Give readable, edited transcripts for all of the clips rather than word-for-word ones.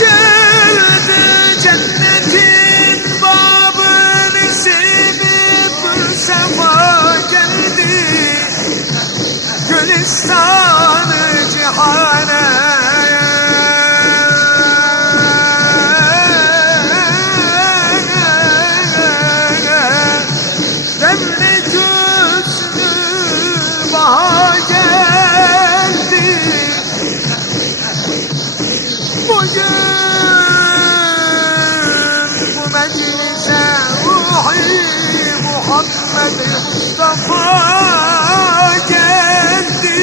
Açıldı cennetin babını sevip sefa geldi. Gülistanı cihane devri hüsnü baha geldi. Bugün bu meclise ruhi Muhammed Mustafa geldi.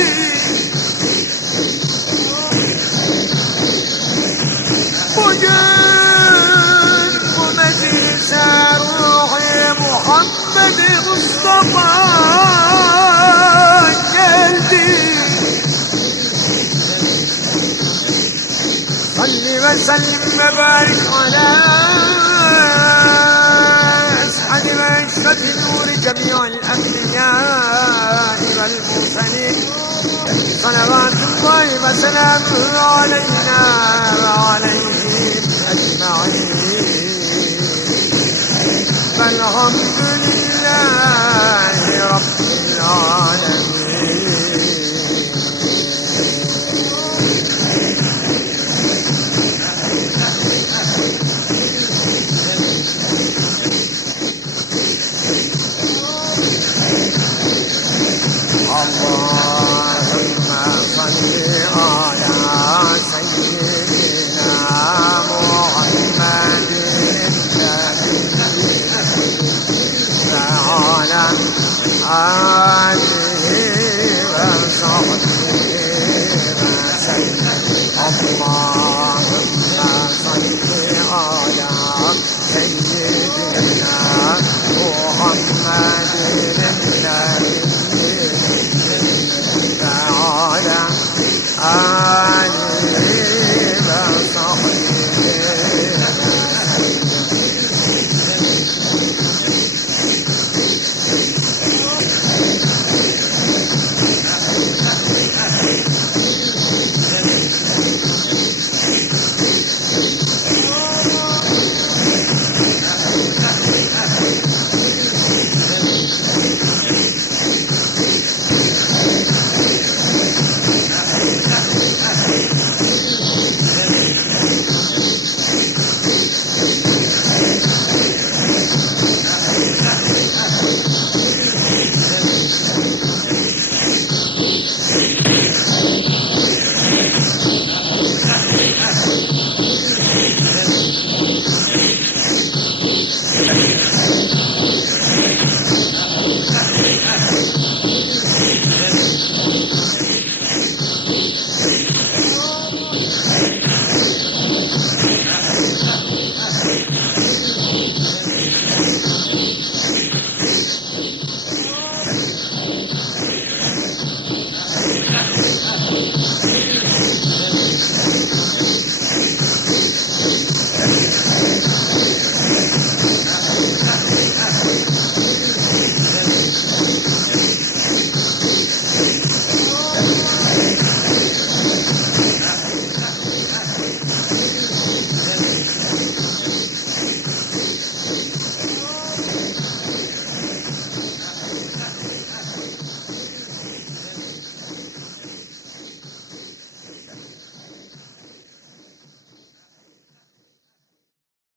Bugün bu meclise ruhi Muhammed Mustafa geldi. Salli ve sellim ve barik ala ashadi ve ekşfeti nuri cemi'al enbiyâi vel murselin. Salavatullahi ve selamuhu aleyna ve aleyhim ecma'in. Velhamdülillahi Rabbil alemin. Allahümme salli ala seyyidina Muhammedin ve ala